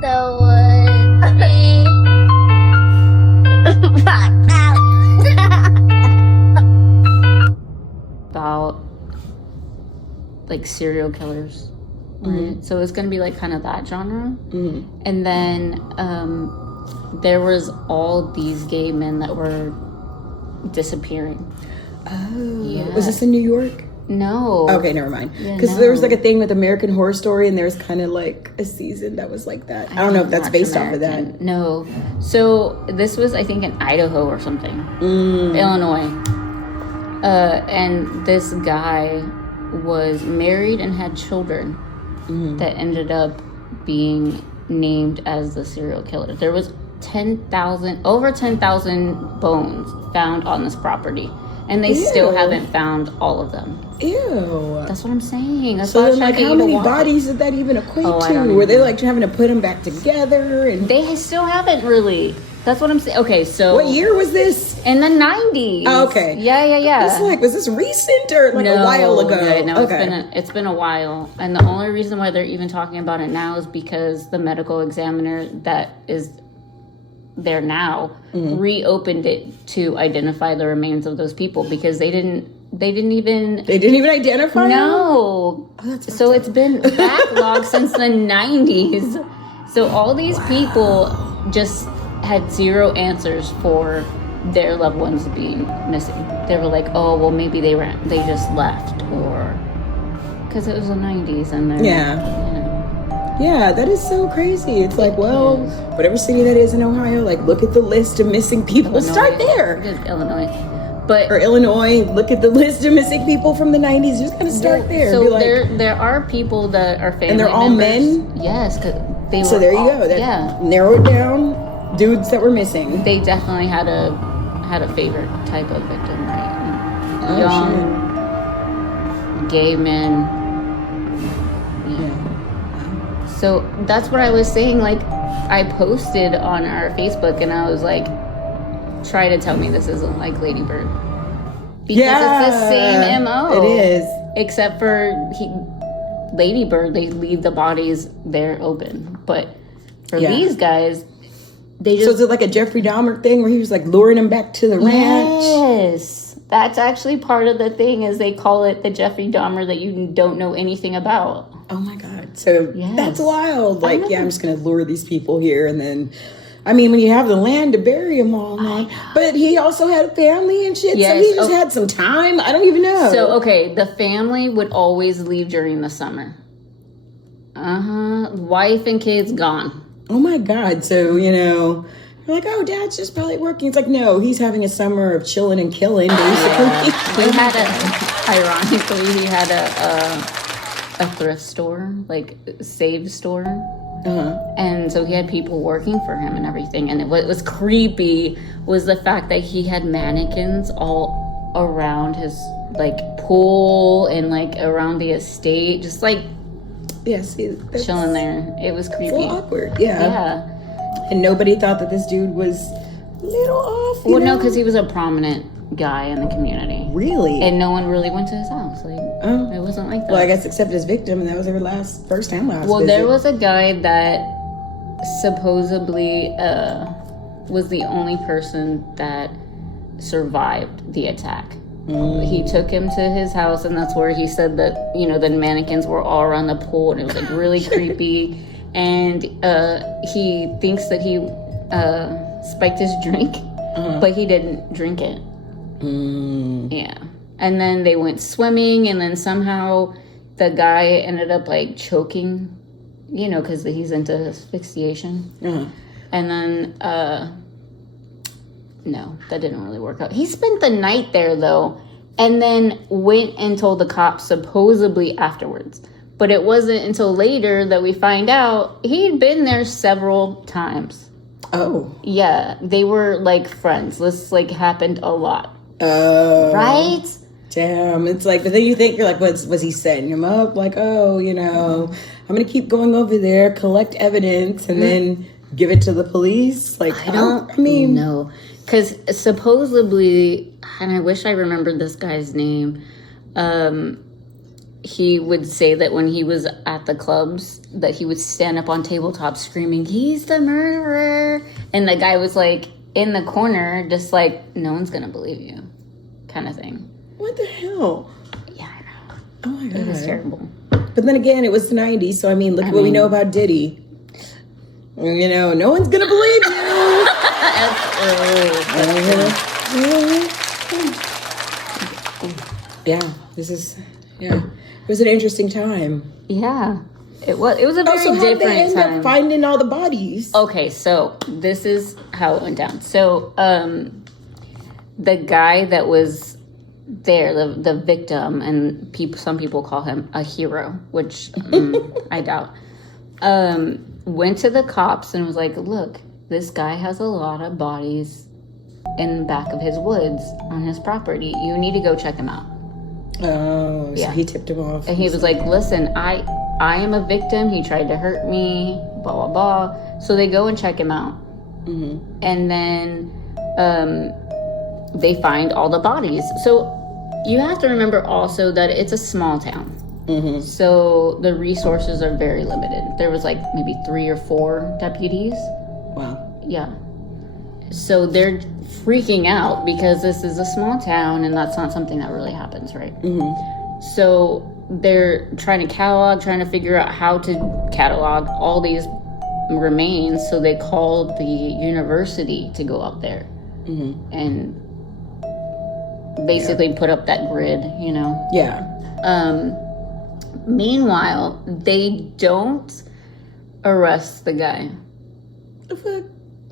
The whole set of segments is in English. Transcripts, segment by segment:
That would be about like serial killers, right? So it's gonna be like kind of that genre. And then there was all these gay men that were disappearing. Oh, Yeah. was this in New York? No. Okay, never mind. Yeah, Because no. there was like a thing with American Horror Story, and there's kind of like a season that was like that. I don't know if that's Watch based off of that. American. No. So this was, I think, in Idaho or something, Illinois. And this guy was married and had children that ended up being named as the serial killer. There was over 10,000 bones found on this property, and they still haven't found all of them. Ew. That's what I'm saying. That's So why I was then, trying like, to get how you to many watch it. bodies did that even equate I to? don't Were they know. like having to put them back together? And They still haven't really. That's what I'm saying. Okay, so what year was this? in the 90s. Oh, okay. Yeah. It's like, was this recent or like a while ago? No, it's been a while. And the only reason why they're even talking about it now is because the medical examiner that is there now reopened it to identify the remains of those people, because they didn't even identify them? No. So it's been backlogged since the 90s. So all these people just had zero answers for their loved ones being missing. They were like, oh, well, maybe they just left, or because it was the 90s and they're, Yeah, that is so crazy. It's like, well, whatever city that is in Ohio, like, look at the list of missing people. Illinois. Start there. Illinois. But Or Illinois, look at the list of missing people from the 90s. Just gotta start there. So Be like, there are people that are family and they're all members. men? Yes, because they were. so there you all, go. That yeah, narrowed down dudes that were missing. they definitely had a favorite type of victim, right? Oh, Young, gay men. Yeah. So that's what I was saying. Like, I posted on our Facebook, and I was like, try to tell me this isn't like Lady Bird. Because it's the same MO. It is. Except for Lady Bird, they leave the bodies there open. But for these guys, they just... So is it like a Jeffrey Dahmer thing where he was like luring them back to the ranch? Yes. That's actually part of the thing, is they call it the Jeffrey Dahmer that you don't know anything about. Oh my God. So that's wild. Like, I'm just going to lure these people here, and then... I mean, when you have the land to bury them all on, but he also had a family and shit, so he just had some time. I don't even know. So, okay, the family would always leave during the summer. Wife and kids gone. Oh my God. So, you're like, oh, Dad's just probably working. It's like, no, he's having a summer of chilling and killing, basically. He had ironically, he had a thrift store, like a save store. And so he had people working for him and everything. And what was creepy was the fact that he had mannequins all around his like pool and like around the estate, just like chilling there. It was creepy. A little awkward, yeah. And nobody thought that this dude was a little off. Well, no, because he was a prominent guy in the community. Really? And no one really went to his house. Like, it wasn't like that. Well, I guess except his victim, and that was their first and last Well, visit. there was a guy that supposedly was the only person that survived the attack. He took him to his house, and that's where he said that, the mannequins were all around the pool, and it was like really creepy. And he thinks that he spiked his drink, but he didn't drink it. Yeah. And then they went swimming, and then somehow the guy ended up like choking, because he's into asphyxiation. And then, no, that didn't really work out. He spent the night there though, and then went and told the cops supposedly afterwards. But it wasn't until later that we find out he'd been there several times. Oh. Yeah, they were like friends. This like happened a lot. Oh. Right? Damn. It's like, but then you think, you're like, was he setting him up? Like, oh, I'm going to keep going over there, collect evidence, and then give it to the police? Like, I don't know. Because supposedly, and I wish I remembered this guy's name, he would say that when he was at the clubs, that he would stand up on tabletops screaming, "He's the murderer!" And the guy was like in the corner, just like, "No one's gonna believe you," kind of thing. What the hell? Yeah, I know. Oh my god, it was terrible. But then again, it was the 90s, so I mean, look at what we know about Diddy. You know, no one's gonna believe you. Yeah, it was an interesting time. Yeah, it was a very so different they end time. Up finding all the bodies. Okay, so this is how it went down. So, the guy that was there, the victim, and some people call him a hero, which I doubt, went to the cops and was like, "Look, this guy has a lot of bodies in the back of his woods on his property. You need to go check him out." Oh, so he tipped him off. And he was like, "Listen, I am a victim. He tried to hurt me, blah, blah, blah." So they go and check him out. Mm-hmm. And then they find all the bodies. So you have to remember also that it's a small town. Mm-hmm. So the resources are very limited. There was like maybe 3 or 4 deputies. Wow. Yeah. So they're freaking out because this is a small town and that's not something that really happens, right? Mm-hmm. So they're trying to figure out how to catalog all these remains. So they called the university to go out there and basically put up that grid, you know? Yeah. Meanwhile, they don't arrest the guy.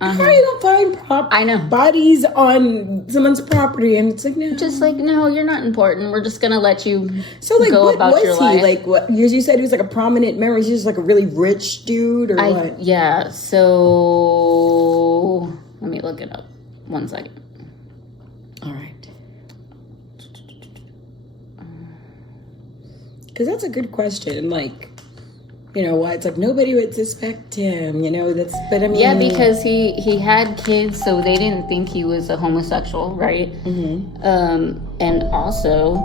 How are you gonna find bodies on someone's property? And it's like, no. Just like, no, you're not important. We're just gonna let you go about your life. What was he? Like, what you said he was like a prominent member. He's just like a really rich dude, or what? Yeah, so let me look it up. 1 second. All right. Because that's a good question. Like, you know what? It's like nobody would suspect him. You know, but I mean, yeah, because he had kids, so they didn't think he was a homosexual, right? Mm-hmm. And also,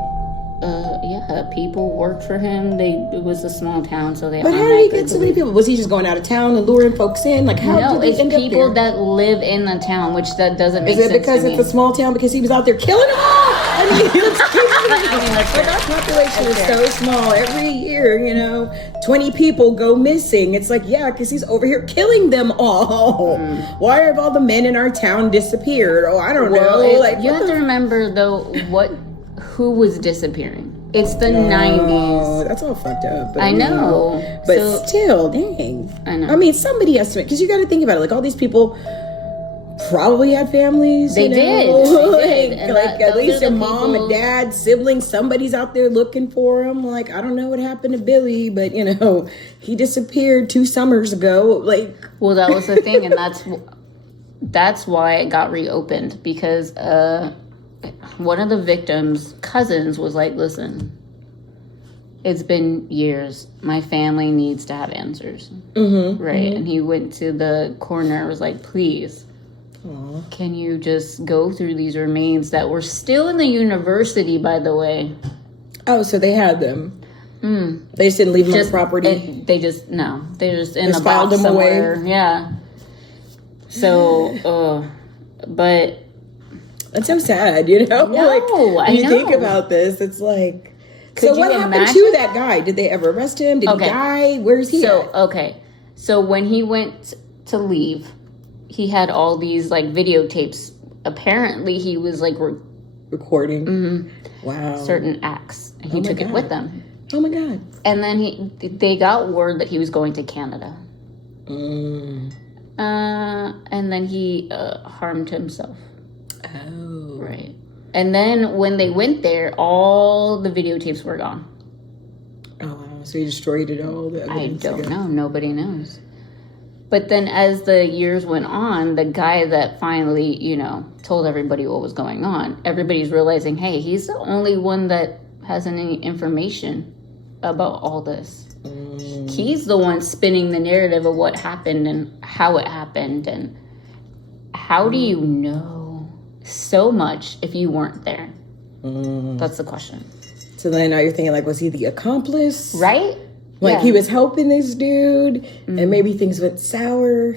people worked for him. It was a small town, so they. But how did he get so many people? Was he just going out of town and luring folks in? Like, how no, did he end up there? It's people that live in the town, which that doesn't make sense. Is it because it's a small town? Because he was out there killing them all? I mean, our population is so small. Every year, 20 people go missing. It's like, yeah, because he's over here killing them all. Why have all the men in our town disappeared? Oh, I don't know. You have to remember, though, who was disappearing. It's the 90s. That's all fucked up. I know. But still, dang. I know. I mean, somebody estimate, because you got to think about it. Like, all these people probably had families. They did. Like at least their mom and dad, siblings, somebody's out there looking for him. Like, I don't know what happened to Billy, but he disappeared 2 summers ago. Like, well, that was the thing, and that's why it got reopened, because one of the victims' cousins was like, "Listen, it's been years. My family needs to have answers." Mm-hmm, right? Mm-hmm. And he went to the coroner and was like, "Please, can you just go through these remains that were still in the university, by the way?" Oh, so they had them. They just didn't leave them on the property? They're just in the box somewhere. Away. Yeah. So, but... That's so sad, I know. You think about this, it's like... So what happened to that guy? Did they ever arrest him? Did he die? Where's he at? So when he went to leave, he had all these videotapes. Apparently he was recording certain acts, and he took it with him. Oh my God. And then they got word that he was going to Canada. And then he harmed himself. Oh. Right. And then when they went there, all the videotapes were gone. Oh, wow. So he destroyed it all? I don't know. Nobody knows. But then as the years went on, the guy that finally, told everybody what was going on, everybody's realizing, hey, he's the only one that has any information about all this. He's the one spinning the narrative of what happened and how it happened. And how do you know so much if you weren't there? That's the question. So then now you're thinking, like, was he the accomplice? Right? Like, he was helping this dude, and maybe things went sour.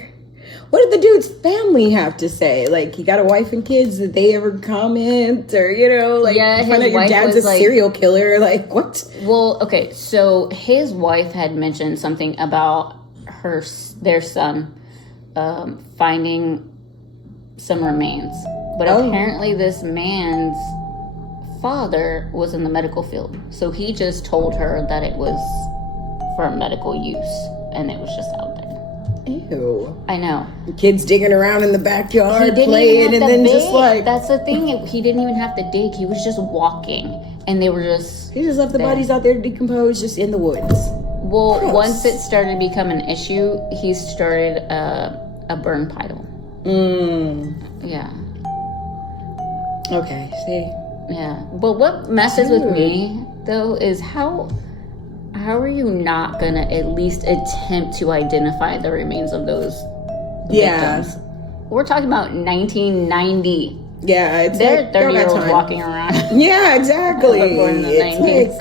What did the dude's family have to say? Like, he got a wife and kids. Did they ever comment? Or, like, find out your dad's a serial killer? Like, what? Well, okay, so his wife had mentioned something about their son finding some remains. But apparently this man's father was in the medical field. So he just told her that it was for medical use. And it was just out there. Ew. I know. Kids digging around in the backyard playing and then just like... That's the thing. He didn't even have to dig. He was just walking. And they were just... He just left the bodies out there to decompose just in the woods. Well, once it started to become an issue, he started a burn pile. Yeah. Okay, see? Yeah. But what messes with me, though, is how are you not going to at least attempt to identify the remains of those victims? We're talking about 1990. Yeah, it's they're like, 30-year-olds walking around. Yeah, exactly. Born in the 90s.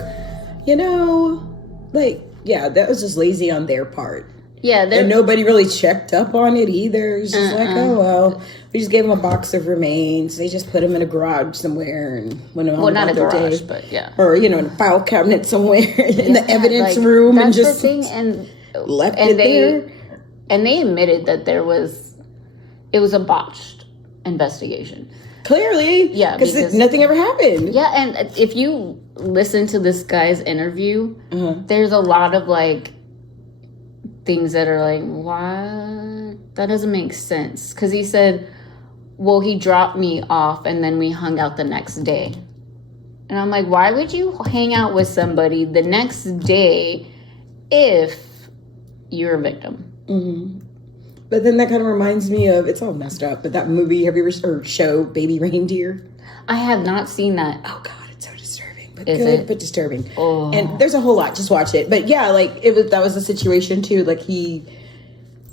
Like, that was just lazy on their part. Yeah, and nobody really checked up on it either. It's just like, oh, well, we just gave them a box of remains. They just put them in a garage somewhere and went on not a garage, day. But yeah. Or, in a file cabinet somewhere in the evidence room and just the thing. And left it there. And they admitted that it was a botched investigation. Clearly. Yeah. Because nothing ever happened. Yeah, and if you listen to this guy's interview, there's a lot of, like, things that are like, what? That doesn't make sense. Because he said, well, he dropped me off and then we hung out the next day. And I'm like, why would you hang out with somebody the next day if you're a victim? But then that kind of reminds me of, it's all messed up, but that movie, have you ever, or show, Baby Reindeer? I have not seen that. Oh, God. So disturbing, but Is good, it? but disturbing. Oh. And there's a whole lot. Just watch it. But yeah, like that was a situation too. Like he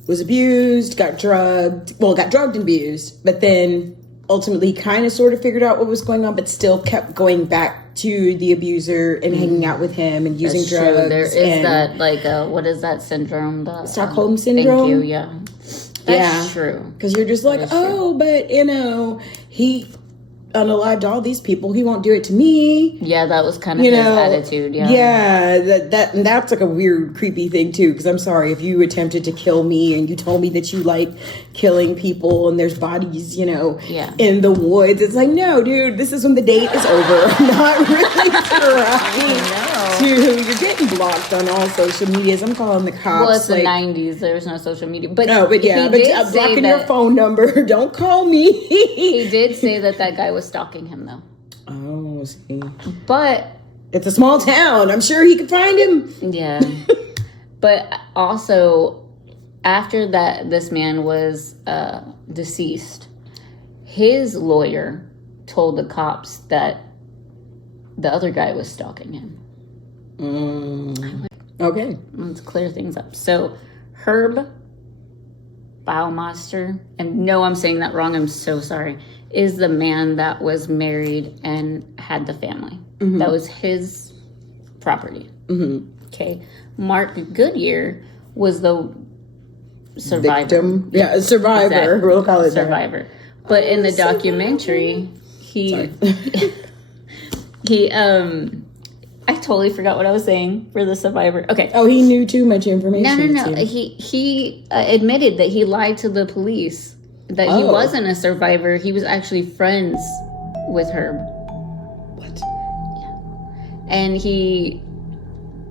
was abused, got drugged and abused, but then ultimately kind of sort of figured out what was going on, but still kept going back to the abuser and hanging out with him and using drugs. True. There is that, like, what is that syndrome? The Stockholm syndrome. Thank you. Yeah. That's true. Because you're just like, but he unalived all these people. He won't do it to me. Yeah, that was kind of his attitude. Yeah. Yeah, that's like a weird, creepy thing too. Because I'm sorry if you attempted to kill me and you told me that you like killing people and there's bodies, in the woods. It's like, no, dude, this is when the date is over. I'm not really trying. Dude, you're getting blocked on all social medias. I'm calling the cops. Well, it's the 90s. There was no social media. But blocking your phone number. Don't call me. He did say that guy was stalking him, though. Oh, see. But it's a small town. I'm sure he could find him. Yeah. But also, after this man was deceased, his lawyer told the cops that the other guy was stalking him. Okay. Let's clear things up. So, Herb Baumeister, and no, I'm saying that wrong, I'm so sorry, is the man that was married and had the family. That was his property. Okay. Mark Goodyear was the survivor. Victim. Yeah, a survivor. Exactly. We'll call it survivor. But in the documentary, he I totally forgot what I was saying for the survivor. Okay. Oh, he knew too much information. No. He admitted that he lied to the police, that he wasn't a survivor. He was actually friends with Herb. What? Yeah. And he,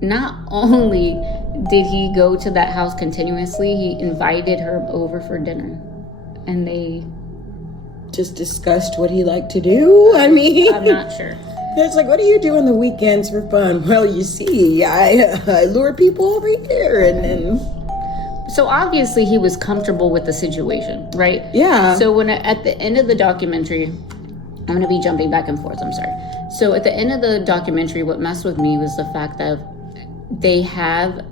not only did he go to that house continuously, he invited Herb over for dinner. And they just discussed what he liked to do. I mean, I'm not sure. It's like, what do you do on the weekends for fun? Well, you see, I lure people over here, and then. So obviously he was comfortable with the situation, right? Yeah. So at the end of the documentary, I'm going to be jumping back and forth. I'm sorry. So at the end of the documentary, what messed with me was the fact that they have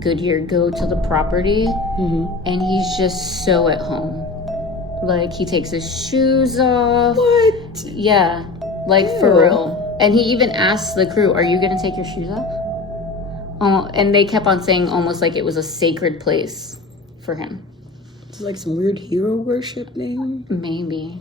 Goodyear go to the property, and he's just so at home. Like, he takes his shoes off. What? Yeah. Like, for real. And he even asked the crew, "Are you going to take your shoes off?" And they kept on saying almost like it was a sacred place for him. It's like some weird hero worship thing. Maybe.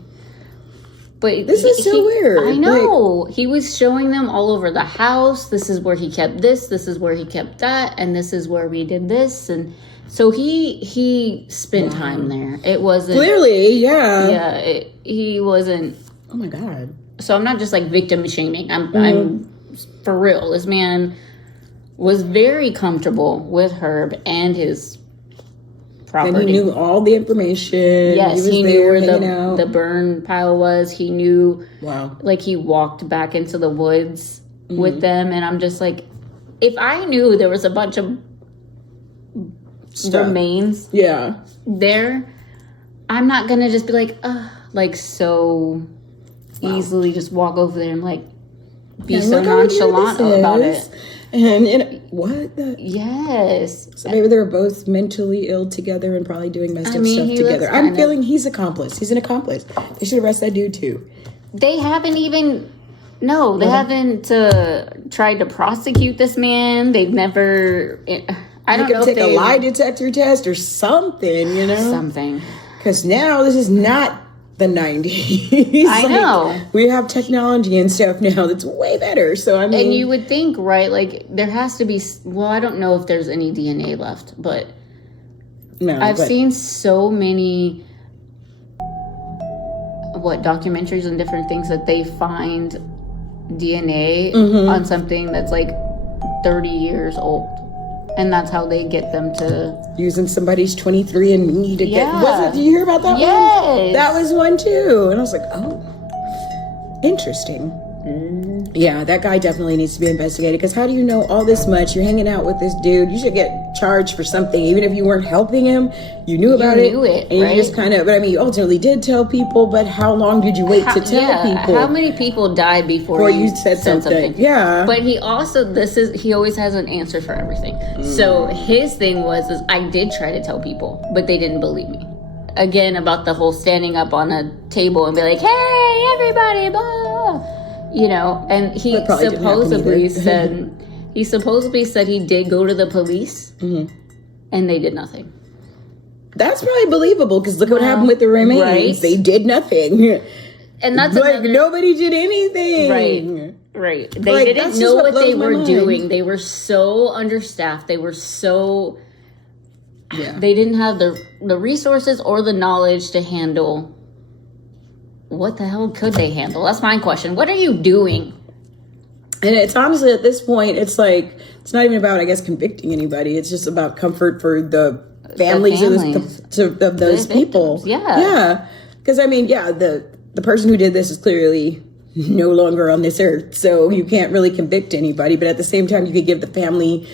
But this is so weird. I know. He was showing them all over the house. This is where he kept this. This is where he kept that. And this is where we did this. And so he spent time there. It wasn't... Clearly, yeah. Yeah, he wasn't... Oh, my God. So I'm not just, like, victim shaming. I'm for real. This man was very comfortable with Herb and his property. And he knew all the information. Yes, he knew where the burn pile was. He knew, like, he walked back into the woods with them. And I'm just like, if I knew there was a bunch of remains there, I'm not going to just be like, so easily just walk over there and, like, be so nonchalant about it. And what? Yes. So maybe they were both mentally ill together and probably doing messed up stuff together. I'm feeling he's accomplice. He's an accomplice. They should arrest that dude too. They haven't even... No, they haven't tried to prosecute this man. They've never... I don't know if take a lie detector test or something, you know? Something. Because now this is not the 90s. I know. We have technology and stuff now that's way better. So, I mean... And you would think, right, like, there has to be... Well, I don't know if there's any DNA left, but... I've seen so many... documentaries and different things that they find DNA on something that's, like, 30 years old. And that's how they get them to... Using somebody's 23andMe to get... Did you hear about that one? Yes. That was one, too. And I was like, oh, interesting. Yeah, that guy definitely needs to be investigated. Because how do you know all this much? You're hanging out with this dude. You should get charged for something. Even if you weren't helping him, you knew about it. And you just kind of... But, I mean, you ultimately did tell people. But how long did you wait to tell people? How many people died before you said something? Yeah. But he also... He always has an answer for everything. So his thing was I did try to tell people, but they didn't believe me. Again, about the whole standing up on a table and be like, hey, everybody, blah. You know, and he supposedly said he did go to the police and they did nothing. That's probably believable because look what happened with the remains. Right? They did nothing. And that's like nobody did anything. Right. They didn't know what they were doing. They were so understaffed. They were so... Yeah. They didn't have the resources or the knowledge to handle... What the hell could they handle? That's my question. What are you doing? And it's honestly, at this point, it's like, it's not even about, I guess, convicting anybody. It's just about comfort for the families of those people. Yeah. Yeah. Because, I mean, the person who did this is clearly no longer on this earth. So you can't really convict anybody. But at the same time, you could give the family,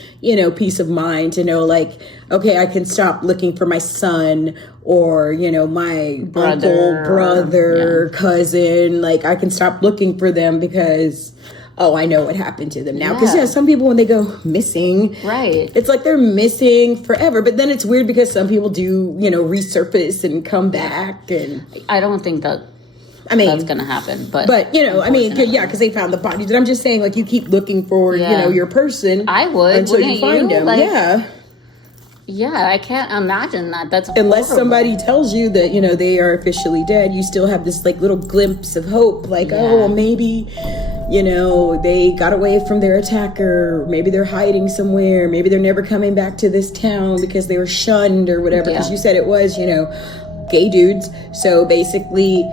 peace of mind to know, like, okay, I can stop looking for my son or, my brother, cousin. Like, I can stop looking for them because, I know what happened to them now. Because, some people, when they go missing, it's like they're missing forever. But then it's weird because some people do, resurface and come back. And I don't think that's going to happen. But because they found the bodies. But I'm just saying, like, you keep looking for, your person. I would. Until you find them. Like, yeah, I can't imagine that. That's unless somebody tells you that, they are officially dead, you still have this, like, little glimpse of hope. Like, maybe, they got away from their attacker. Maybe they're hiding somewhere. Maybe they're never coming back to this town because they were shunned or whatever. Because you said it was, gay dudes. So basically...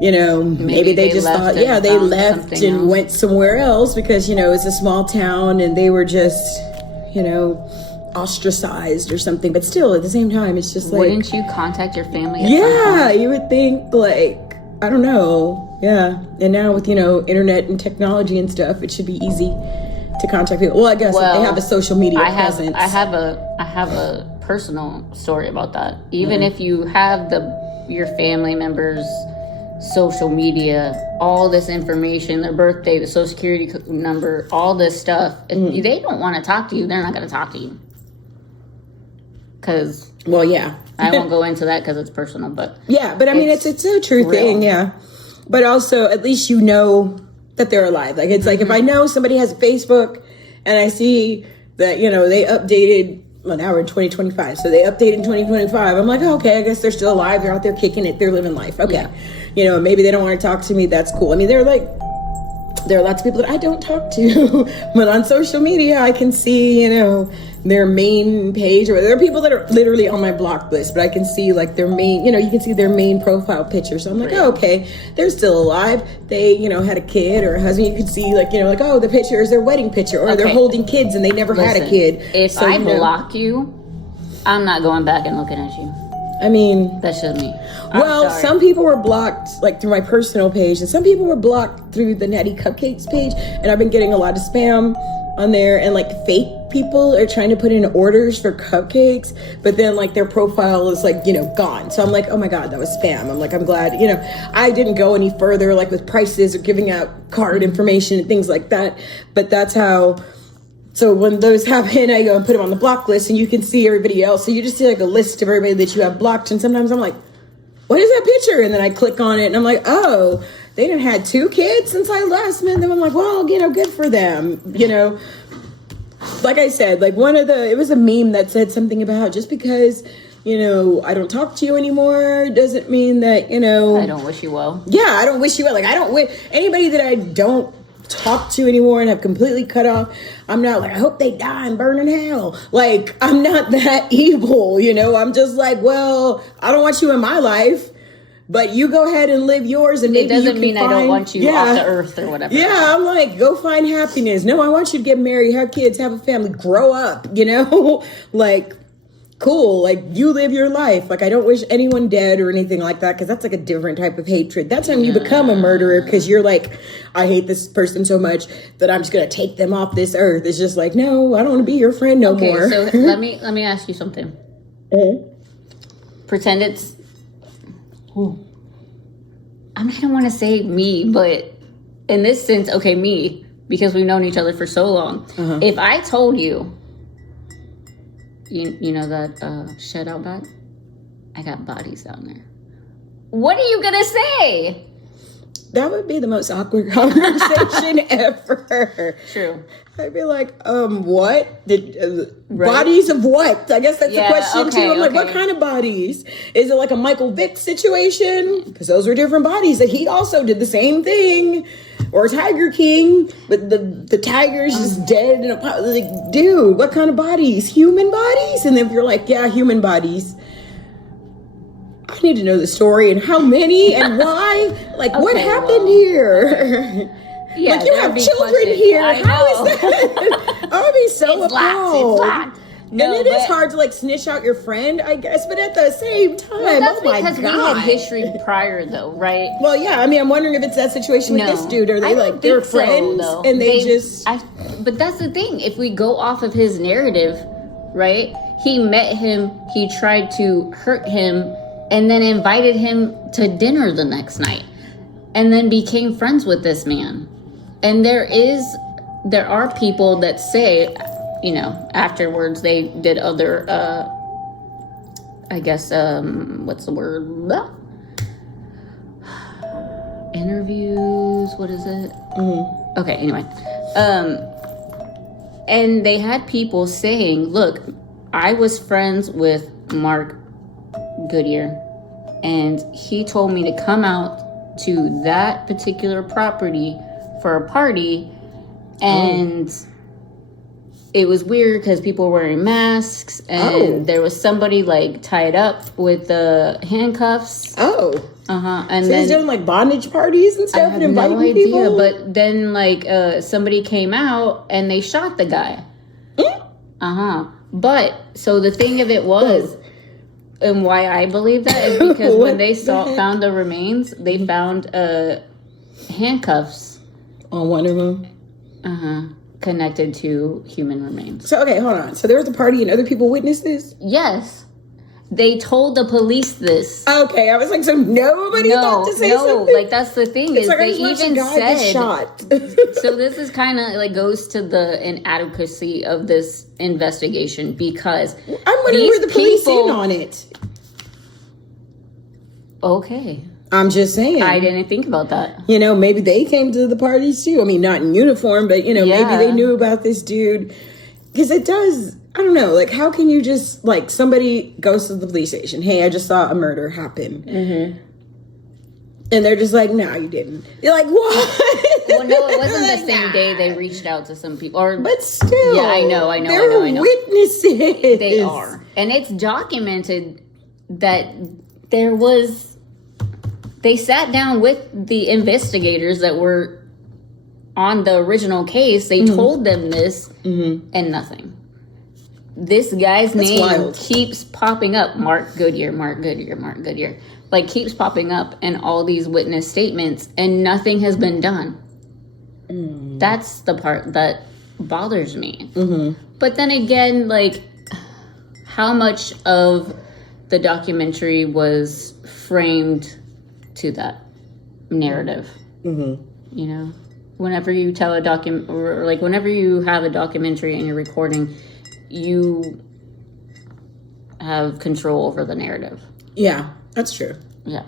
maybe they just thought, they left and went somewhere else because, it's a small town and they were just, ostracized or something. But still, at the same time, it's just like... Wouldn't you contact your family? You would think, like, I don't know. Yeah. And now with, internet and technology and stuff, it should be easy to contact people. Well, I guess if they have a social media presence. I have a personal story about that. Even if you have your family members... social media, all this information, their birthday, the social security number, all this stuff. If they don't want to talk to you, they're not going to talk to you. Because, I won't go into that because it's personal, but... Yeah, but I mean, it's a true thing, yeah. But also, at least that they're alive. Like, it's like if I know somebody has a Facebook and I see that, you know, they updated, well, now we're in 2025, so they updated in 2025. I'm like, oh, okay, I guess they're still alive. They're out there kicking it. They're living life. Okay. Yeah. You know, maybe they don't want to talk to me. That's cool. I mean, there are lots of people that I don't talk to, but on social media, I can see, you know, their main page, or there are people that are literally on my block list, but I can see like their main, you know, you can see their main profile picture. So I'm like, oh, okay, they're still alive. They, you know, had a kid or a husband. You can see like, you know, like, oh, the picture is their wedding picture, or they're holding kids and they never had a kid. If I block you, I'm not going back and looking at you. I mean, that's just me. Well, some people were blocked like through my personal page, and some people were blocked through the Natty Cupcakes page. And I've been getting a lot of spam on there, and like fake people are trying to put in orders for cupcakes, but then like their profile is like, you know, gone. So I'm like, oh my God, that was spam. I'm like, I'm glad, you know, I didn't go any further like with prices or giving out card information and things like that. But that's how. So when those happen, I go and put them on the block list, and you can see everybody else. So you just see like a list of everybody that you have blocked. And sometimes I'm like, what is that picture? And then I click on it and I'm like, oh, they done had 2 kids since I last met them. I'm like, well, you know, good for them. You know, like I said, like it was a meme that said something about just because, you know, I don't talk to you anymore doesn't mean that, you know. I don't wish you well. Yeah, I don't wish you well. Like, I don't wish anybody that I don't talk to anymore and have completely cut off. I'm not like, I hope they die and burn in hell. Like, I'm not that evil, you know. I'm just like, well, I don't want you in my life, but you go ahead and live yours, and maybe it doesn't mean I don't want you off the earth or whatever. Yeah, I'm like, go find happiness. No, I want you to get married, have kids, have a family, grow up, you know. Like, cool, like you live your life. Like, I don't wish anyone dead or anything like that, because that's like a different type of hatred. That's when you become a murderer, because you're like, I hate this person so much that I'm just gonna take them off this earth. It's just like, no, I don't want to be your friend no more. So let me ask you something. Pretend it's I'm not gonna want to say me, but in this sense, okay, me, because we've known each other for so long. If I told you, you know that shed out back, I got bodies down there, what are you gonna say? That would be the most awkward conversation ever. True. I'd be like, what? Bodies of what? I guess that's the question too. I'm like, what kind of bodies? Is it like a Michael Vick situation? Because those were different bodies. That he also did the same thing. Or Tiger King, but the tiger's just dead in a pot. Like, dude, what kind of bodies? Human bodies? And then if you're like, yeah, human bodies, I need to know the story and how many and why. Like, what happened here? Yeah, like, you have children here. How is that? I would be so appalled. No, and it is hard to like snitch out your friend, I guess, but at the same time, oh my God. Because we had history prior, though, right? Well, yeah, I mean, I'm wondering if it's that situation with this dude. Are they like, they're friends, and they just... But that's the thing. If we go off of his narrative, right? He met him, he tried to hurt him, and then invited him to dinner the next night, and then became friends with this man. And there are people that say... You know, afterwards they did other, I guess, what's the word? Interviews, what is it? Okay, anyway. And they had people saying, look, I was friends with Mark Goodyear, and he told me to come out to that particular property for a party, and... It was weird because people were wearing masks, and there was somebody like tied up with the handcuffs. And so then he's doing like bondage parties and stuff, and inviting no idea, people. But then like somebody came out and they shot the guy. But so the thing of it was, and why I believe that is because when they found the remains, they found handcuffs on one of them. Connected to human remains. So, okay, hold on. So there was a party and other people witnessed this? Yes. They told the police this. Okay, I was like, so nobody thought to say something? Like that's the thing. It's is like they even said shot. So this is kind of like goes to the inadequacy of this investigation, because I'm wondering where the police in on it. Okay. I'm just saying. I didn't think about that. You know, maybe they came to the parties too. I mean, not in uniform, but, you know, maybe they knew about this dude. Because it does, I don't know, like, how can you just, like, somebody goes to the police station. Hey, I just saw a murder happen. Mm-hmm. And they're just like, no, you didn't. You're like, what? Well, no, it wasn't the same day they reached out to some people. But still. Yeah, I know. They're witnesses. They are. And it's documented that they sat down with the investigators that were on the original case. They told them this and nothing. This guy's name keeps popping up. Mark Goodyear, Mark Goodyear, Mark Goodyear. Like, keeps popping up in all these witness statements, and nothing has been done. That's the part that bothers me. But then again, like, how much of the documentary was framed to that narrative? You know, whenever you tell whenever you have a documentary and you're recording, you have control over the narrative. Yeah, that's true. Yeah.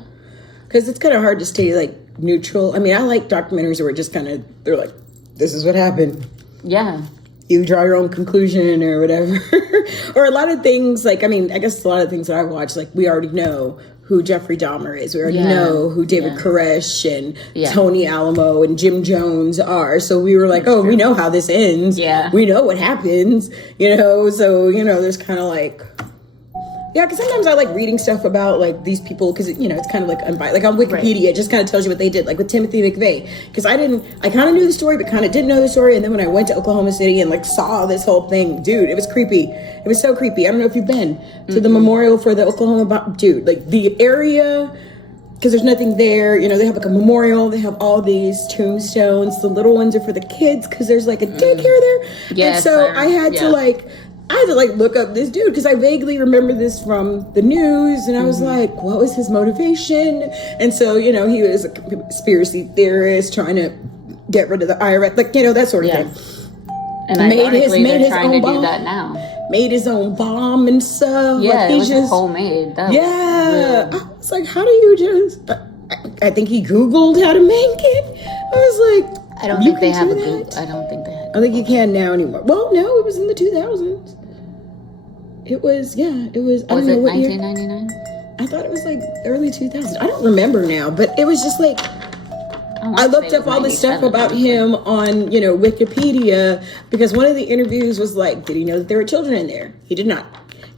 Because it's kind of hard to stay, like, neutral. I mean, I like documentaries where it just kind of, they're like, this is what happened. Yeah. You draw your own conclusion or whatever. Or a lot of things, like, I mean, I guess a lot of things that I watch, like, we already know who Jeffrey Dahmer is. We already know who David Koresh and Tony Alamo and Jim Jones are. So we were like, we know how this ends. Yeah. We know what happens, you know? So, you know, there's kind of like... Yeah, because sometimes I like reading stuff about, like, these people, because, you know, it's kind of like unbiased. Like, on Wikipedia, it just kind of tells you what they did, like with Timothy McVeigh. Because I kind of knew the story, but kind of didn't know the story. And then when I went to Oklahoma City and, like, saw this whole thing, dude, it was creepy. It was so creepy. I don't know if you've been to the memorial for the Oklahoma, dude, like, the area, because there's nothing there. You know, they have, like, a memorial. They have all these tombstones. The little ones are for the kids, because there's, like, a daycare there. Yes, and so I had to look up this dude because I vaguely remember this from the news, and I was like, what was his motivation? And so, you know, he was a conspiracy theorist trying to get rid of the IRS, like, you know, that sort of thing. And made his own bomb. Do that now. Made his own bomb and stuff. Yeah, like, it was just homemade. I was like, how do you just? I think he Googled how to make it. I was like, I don't think they have a Google. I don't think they have. I think you can now anymore. Well, no, it was in the 2000s. It was, it was. Was it 1999? I thought it was like early 2000s. I don't remember now, but it was just like, I looked up all the stuff about him on, you know, Wikipedia, because one of the interviews was like, did he know that there were children in there? He did not.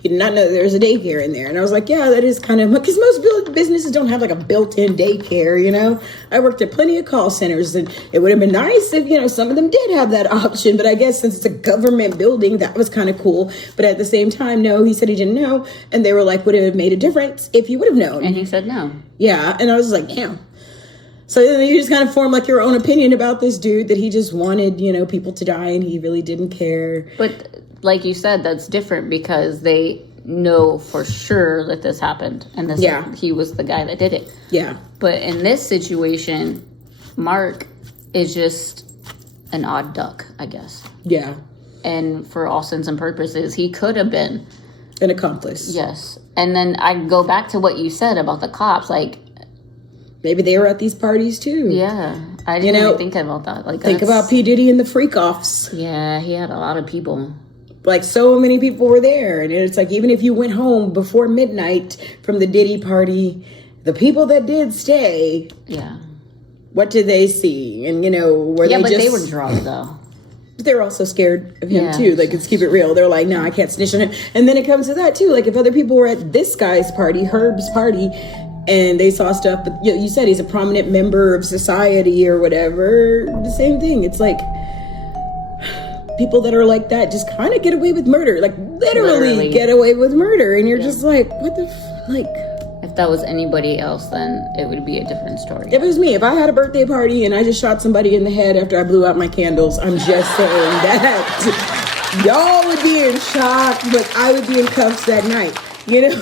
He did not know there was a daycare in there. And I was like, yeah, that is kind of, because most businesses don't have like a built-in daycare, you know? I worked at plenty of call centers, and it would have been nice if, you know, some of them did have that option. But I guess since it's a government building, that was kind of cool. But at the same time, no, he said he didn't know. And they were like, would it have made a difference if you would have known? And he said no. Yeah. And I was like, damn. So then you just kind of form like your own opinion about this dude, that he just wanted, you know, people to die and he really didn't care. But like you said, that's different because they know for sure that this happened and he was the guy that did it. Yeah. But in this situation, Mark is just an odd duck, I guess. Yeah. And for all intents and purposes, he could have been an accomplice. Yes. And then I go back to what you said about the cops, like, maybe they were at these parties too. Yeah. I didn't even think about that. Like, think about P. Diddy and the freak-offs. Yeah, he had a lot of people. Like, so many people were there. And it's like, even if you went home before midnight from the Diddy party, the people that did stay, what did they see? And, you know, were they they were drunk, though. But they were also scared of him, too. Like, let's keep it real. They're like, no, I can't snitch on him. And then it comes to that, too. Like, if other people were at this guy's party, Herb's party, and they saw stuff, but you said he's a prominent member of society or whatever, the same thing. It's like, people that are like that just kind of get away with murder, like literally get away with murder, and you're just like, what the like, if that was anybody else, then it would be a different story. If it was me, if I had a birthday party and I just shot somebody in the head after I blew out my candles, I'm just saying that y'all would be in shock, but I would be in cuffs that night, you know.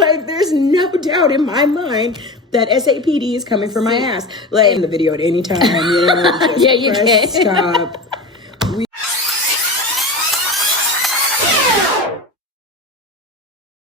Like, there's no doubt in my mind that SAPD is coming for my ass. Like, in the video at any time, you know. Just you can stop.